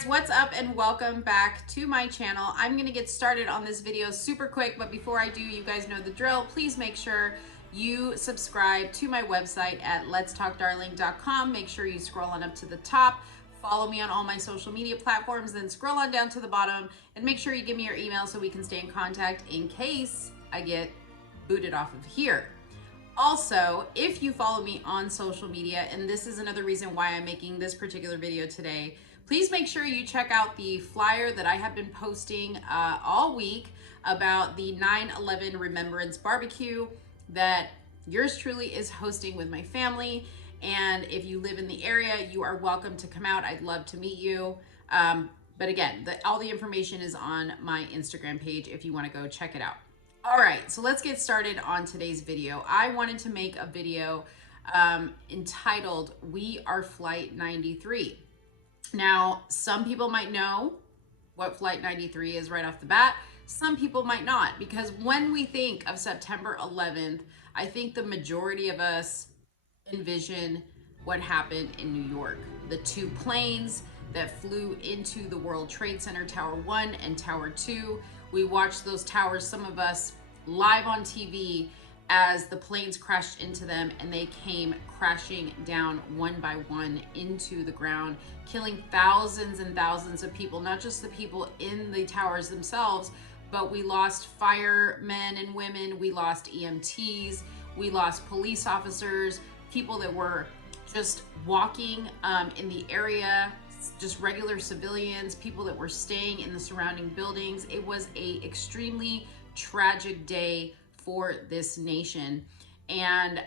guys, what's up and welcome back to my channel. I'm gonna get started on this video super quick, but before I do, you guys know the drill. Please make sure you subscribe to my website at letstalkdarling.com. Make sure you scroll on up to the top, follow me on all my social media platforms, then scroll on down to the bottom and make sure you give me your email so we can stay in contact in case I get booted off of here. Also, if you follow me on social media, and this is another reason why I'm making this particular video today, please make sure you check out the flyer that I have been posting all week about the 9/11 Remembrance Barbecue that yours truly is hosting with my family. And if you live in the area, you are welcome to come out. I'd love to meet you. But again, all the information is on my Instagram page if you want to go check it out. All right, so let's get started on today's video. I wanted to make a video entitled, "We Are Flight 93." Now, some people might know what Flight 93 is right off the bat. Some people might not, because when we think of September 11th, I think the majority of us envision what happened in New York. The two planes that flew into the World Trade Center, Tower 1 and Tower 2. We watched those towers, some of us live on TV, as the planes crashed into them and they came crashing down one by one into the ground, killing thousands and thousands of people, not just the people in the towers themselves, but we lost firemen and women, we lost EMTs, we lost police officers, people that were just walking in the area, just regular civilians, people that were staying in the surrounding buildings. It was a extremely tragic day for this nation. And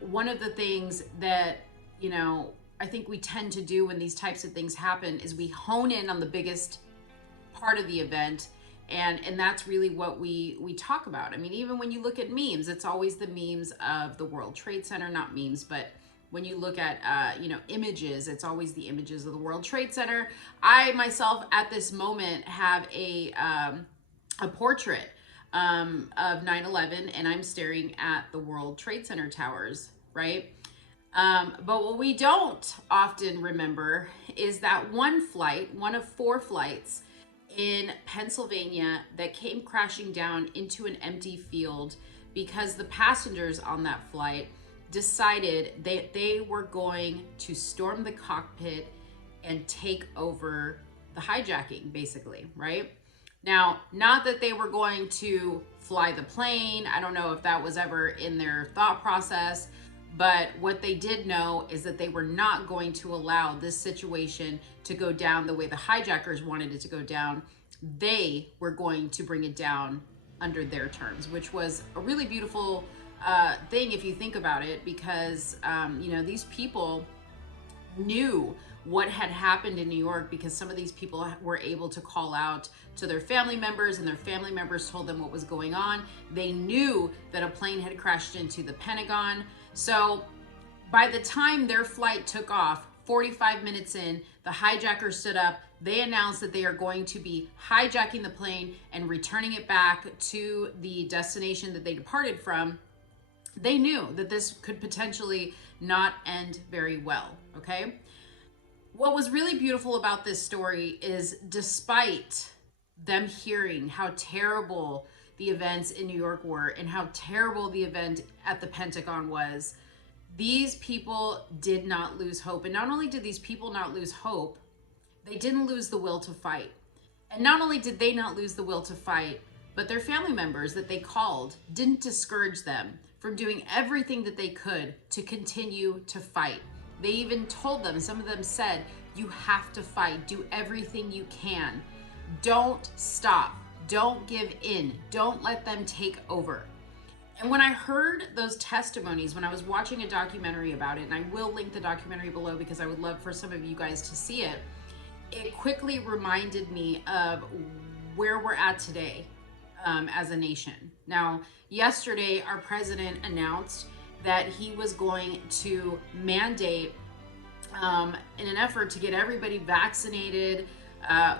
one of the things that, I think we tend to do when these types of things happen is we hone in on the biggest part of the event. And that's really what we talk about. I mean, even when you look at memes, it's always the memes of the World Trade Center, not memes, but when you look at, images, it's always the images of the World Trade Center. I myself at this moment have a portrait of 9/11 and I'm staring at the World Trade Center towers, right? But what we don't often remember is that one flight, one of 4 flights in Pennsylvania that came crashing down into an empty field because the passengers on that flight decided they were going to storm the cockpit and take over the hijacking, basically, right? Now, not that they were going to fly the plane. I don't know if that was ever in their thought process, but what they did know is that they were not going to allow this situation to go down the way the hijackers wanted it to go down. They were going to bring it down under their terms, which was a really beautiful thing if you think about it, because these people knew what had happened in New York, because some of these people were able to call out to their family members and their family members told them what was going on. They knew that a plane had crashed into the Pentagon. So by the time their flight took off, 45 minutes in, the hijackers stood up. They announced that they are going to be hijacking the plane and returning it back to the destination that they departed from. They knew that this could potentially not end very well, okay? What was really beautiful about this story is, despite them hearing how terrible the events in New York were and how terrible the event at the Pentagon was, these people did not lose hope. And not only did these people not lose hope, they didn't lose the will to fight. And not only did they not lose the will to fight, but their family members that they called didn't discourage them from doing everything that they could to continue to fight. They even told them, some of them said, "You have to fight, do everything you can. Don't stop, don't give in, don't let them take over." And when I heard those testimonies, when I was watching a documentary about it, and I will link the documentary below because I would love for some of you guys to see it, it quickly reminded me of where we're at today as a nation. Now, yesterday, our president announced that he was going to mandate, in an effort to get everybody vaccinated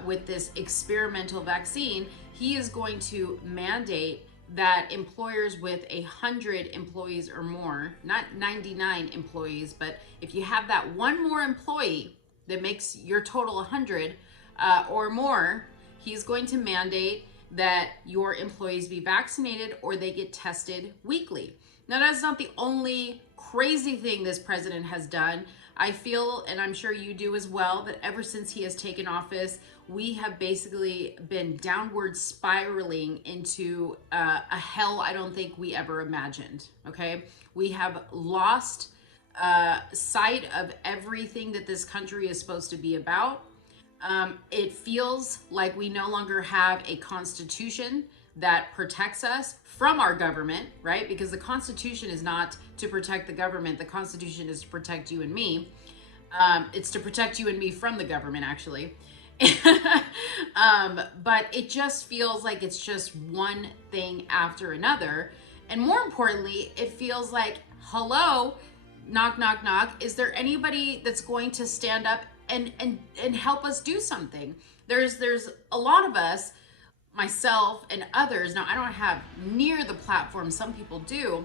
with this experimental vaccine, he is going to mandate that employers with 100 employees or more, not 99 employees, but if you have that one more employee that makes your total 100, or more, he's going to mandate that your employees be vaccinated or they get tested weekly. Now, that's not the only crazy thing this president has done. I feel, and I'm sure you do as well, that ever since he has taken office, we have basically been downward spiraling into a hell I don't think we ever imagined, okay? We have lost sight of everything that this country is supposed to be about. It feels like we no longer have a constitution that protects us from our government, right? Because the Constitution is not to protect the government. The Constitution is to protect you and me. It's to protect you and me from the government, actually. But it just feels like it's just one thing after another. And more importantly, it feels like, hello, knock, knock, knock. Is there anybody that's going to stand up and help us do something? There's a lot of us, myself and others. Now, I don't have near the platform some people do,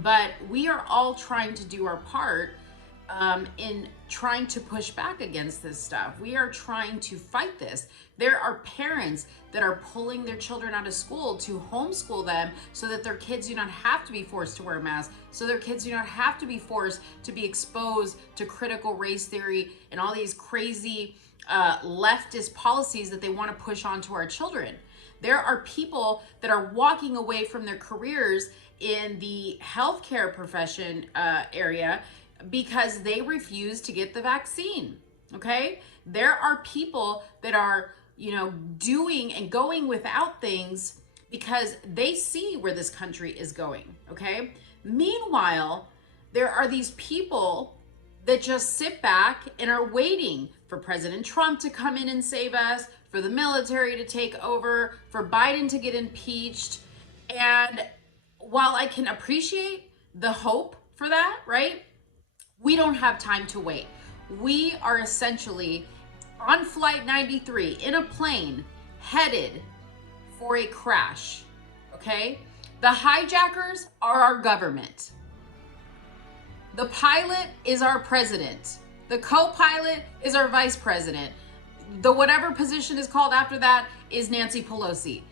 but we are all trying to do our part in trying to push back against this stuff. We are trying to fight this. There are parents that are pulling their children out of school to homeschool them so that their kids do not have to be forced to wear masks, so their kids do not have to be forced to be exposed to critical race theory and all these crazy leftist policies that they want to push onto our children. There are people that are walking away from their careers in the healthcare profession area because they refuse to get the vaccine, okay? There are people that are, doing and going without things because they see where this country is going, okay? Meanwhile, there are these people that just sit back and are waiting for President Trump to come in and save us, for the military to take over, for Biden to get impeached. And while I can appreciate the hope for that, right? We don't have time to wait. We are essentially on Flight 93 in a plane headed for a crash, okay? The hijackers are our government. The pilot is our president. The co-pilot is our vice president. The whatever position is called after that is Nancy Pelosi.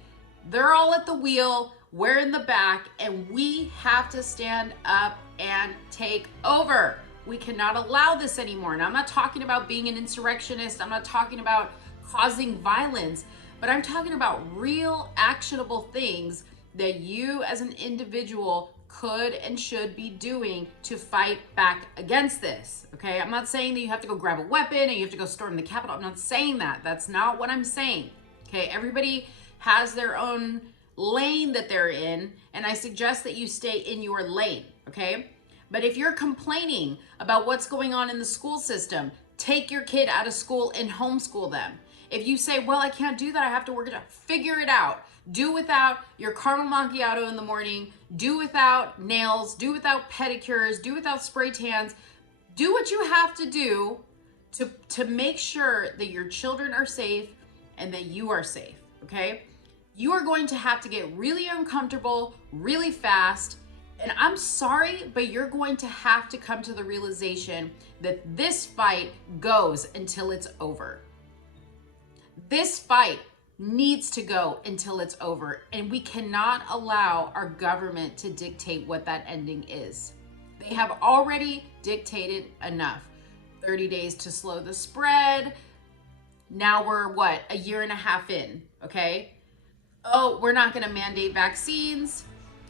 They're all at the wheel, we're in the back, and we have to stand up and take over. We cannot allow this anymore. And I'm not talking about being an insurrectionist. I'm not talking about causing violence, but I'm talking about real actionable things that you as an individual could and should be doing to fight back against this, okay? I'm not saying that you have to go grab a weapon and you have to go storm the Capitol. I'm not saying that. That's not what I'm saying, okay? Everybody has their own lane that they're in, and I suggest that you stay in your lane, okay? But if you're complaining about what's going on in the school system, take your kid out of school and homeschool them. If you say, well, I can't do that, I have to work it out, figure it out. Do without your caramel macchiato in the morning, do without nails, do without pedicures, do without spray tans. Do what you have to do to make sure that your children are safe and that you are safe, okay? You are going to have to get really uncomfortable really fast. And I'm sorry, but you're going to have to come to the realization that this fight goes until it's over. This fight needs to go until it's over. And we cannot allow our government to dictate what that ending is. They have already dictated enough. 30 days to slow the spread. Now we're what? A year and a half in, okay? Oh, we're not gonna mandate vaccines.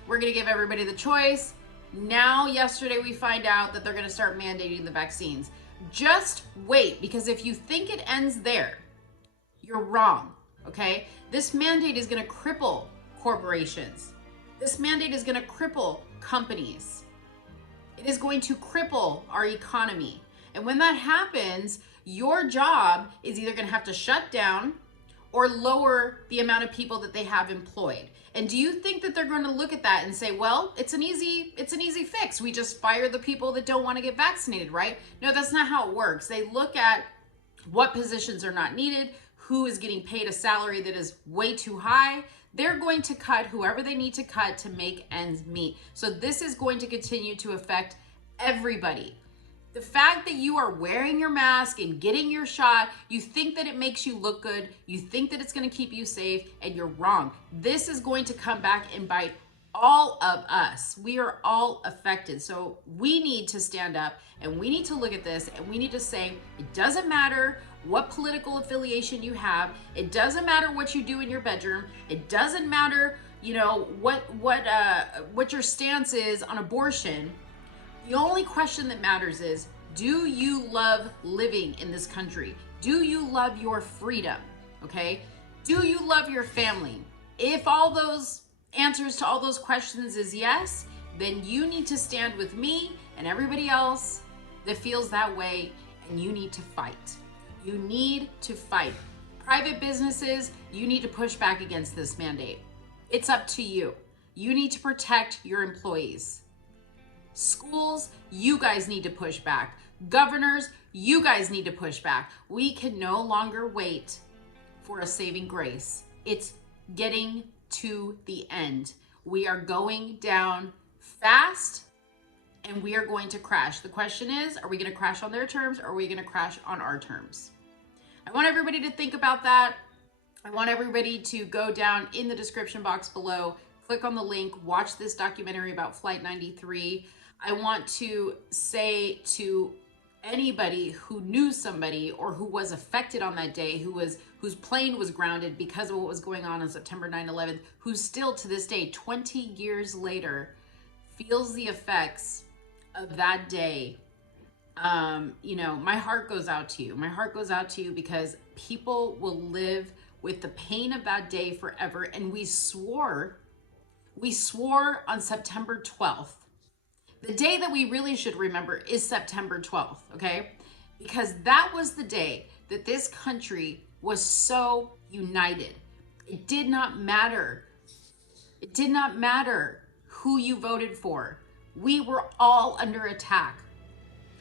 We're gonna give everybody the choice. Now, yesterday we find out that they're gonna start mandating the vaccines. Just wait, because if you think it ends there, you're wrong, okay? This mandate is gonna cripple corporations. This mandate is gonna cripple companies. It is going to cripple our economy. And when that happens, your job is either gonna have to shut down or lower the amount of people that they have employed. And do you think that they're going to look at that and say, well, it's an easy fix. We just fire the people that don't want to get vaccinated, right? No, that's not how it works. They look at what positions are not needed, who is getting paid a salary that is way too high. They're going to cut whoever they need to cut to make ends meet. So this is going to continue to affect everybody. The fact that you are wearing your mask and getting your shot, you think that it makes you look good, you think that it's going to keep you safe, and you're wrong. This is going to come back and bite all of us. We are all affected. So we need to stand up and we need to look at this and we need to say, it doesn't matter what political affiliation you have. It doesn't matter what you do in your bedroom. It doesn't matter, you know, what your stance is on abortion. The only question that matters is, do you love living in this country? Do you love your freedom? Okay? Do you love your family? If all those answers to all those questions is yes, then you need to stand with me and everybody else that feels that way, and you need to fight. You need to fight. Private businesses, you need to push back against this mandate. It's up to you. You need to protect your employees. Schools, you guys need to push back. Governors, you guys need to push back. We can no longer wait for a saving grace. It's getting to the end. We are going down fast and we are going to crash. The question is, are we going to crash on their terms or are we going to crash on our terms? I want everybody to think about that. I want everybody to go down in the description box below, click on the link, watch this documentary about Flight 93. I want to say to anybody who knew somebody or who was affected on that day, whose plane was grounded because of what was going on September 9/11, who still to this day, 20 years later, feels the effects of that day. You know, my heart goes out to you. My heart goes out to you because people will live with the pain of that day forever. And we swore on September 12th. The day that we really should remember is September 12th, okay? Because that was the day that this country was so united. It did not matter. It did not matter who you voted for. We were all under attack.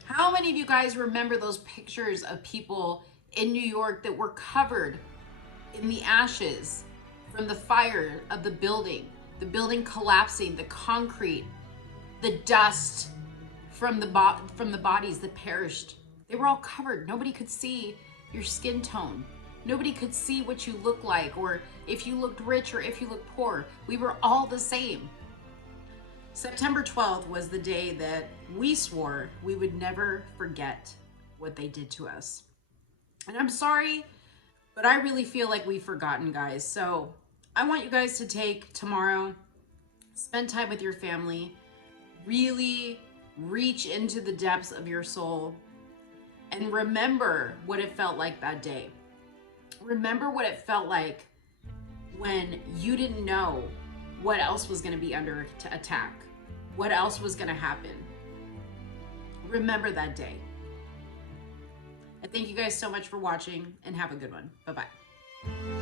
How many of you guys remember those pictures of people in New York that were covered in the ashes from the fire of the building collapsing, the concrete, the dust from the bodies that perished? They were all covered. Nobody could see your skin tone. Nobody could see what you look like, or if you looked rich or if you looked poor. We were all the same. September 12th was the day that we swore we would never forget what they did to us. And I'm sorry, but I really feel like we've forgotten, guys. So I want you guys to take tomorrow, spend time with your family, really reach into the depths of your soul and remember what it felt like that day. Remember what it felt like when you didn't know what else was going to be under attack, what else was going to happen. Remember that day. I thank you guys so much for watching and have a good one. Bye-bye.